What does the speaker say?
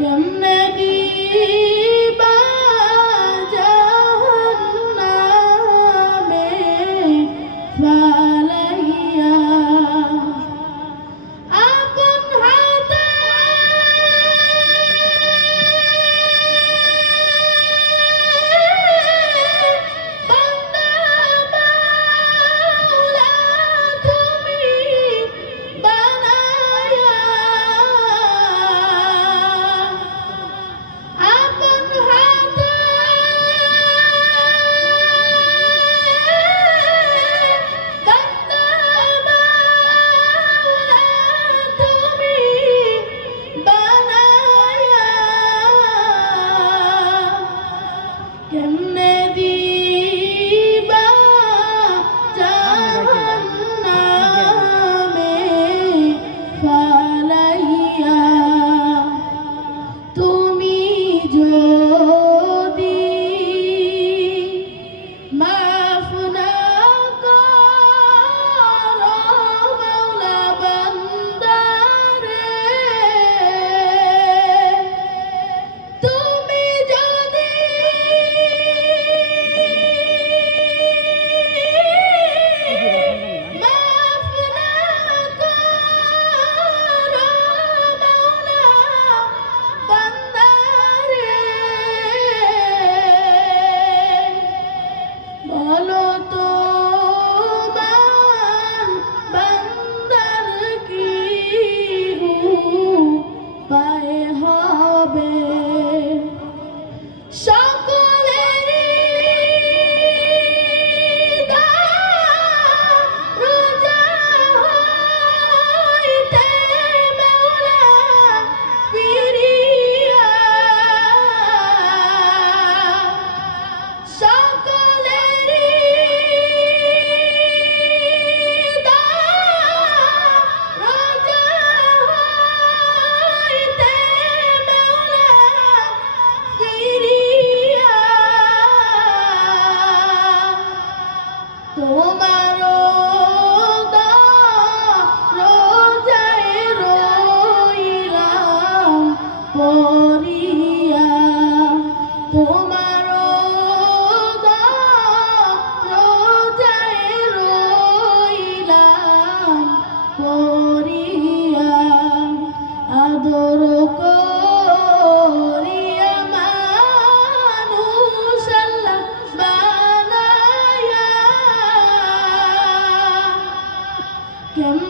Come, Nadine. করিয়া তোমার রোজায় রইলাম করিয়া আদর করিয়া মানুষ বানায়া কেমন